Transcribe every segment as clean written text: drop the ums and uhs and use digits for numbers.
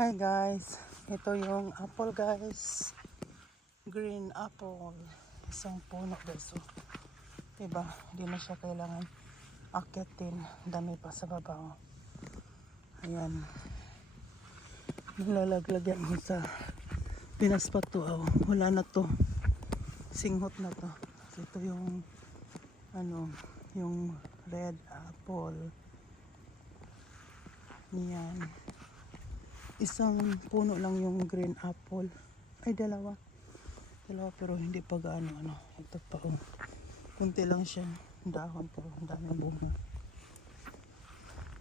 Hi guys, ito yung apple guys, green apple, isang puno guys. So, diba, hindi na siya kailangan akyatin, dami pa sa baba. Oh. Ayan, nalalaglagan mo sa pinaspat to. Oh. Wala na to, singhot na to. So, ito yung yung red apple. Yan, isang puno lang yung green apple. Ay, dalawa pero hindi pa gaano ito pa kunti lang siya dahon pero ang daming bunga.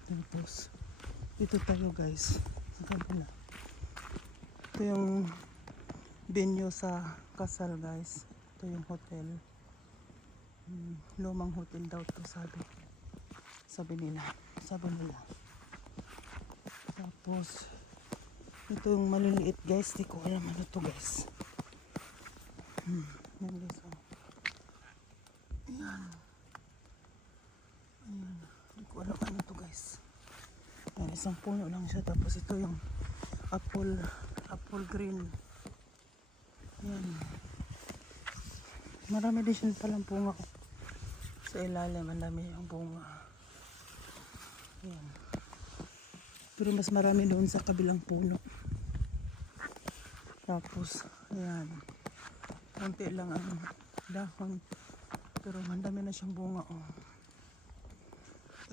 Tapos dito tayo guys sa kabila. Ito yung venue sa kasal guys. Ito yung hotel, lumang hotel daw to sabi nila. Tapos ito yung maliliit guys, di ko alam ano to guys. Yan guys, oh. Ayan, di ko alam ano to guys. Ayan, isang puno lang siya. Tapos ito yung apple green. Ayan, marami din siya palang bunga sa ilalim, ang dami yung bunga. Ayan, pero mas marami doon sa kabilang puno. Tapos ayan, konti lang ang dahon pero ang dami na siyang bunga. Oh,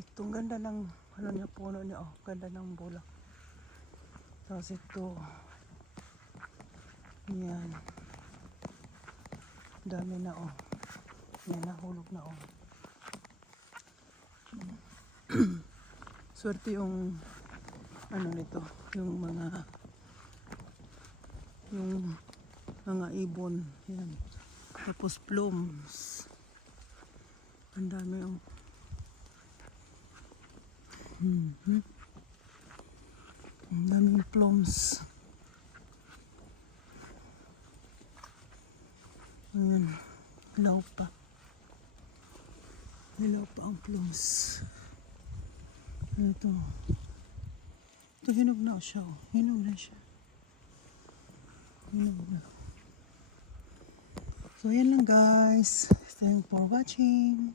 itong ganda ng niya, puno niya. Oh, ganda ng bulak. Tapos ito, yan, dami na. Oh, yan, nahulog na. Oh, swerte yung nito, yung mga ibon. Yan, tapos plums, ang dami. Oh, ang daming plums. Ayan, hilaw pa ang plums. Ito hinog na siya. Hinog na. So yan lang guys, thanks for watching.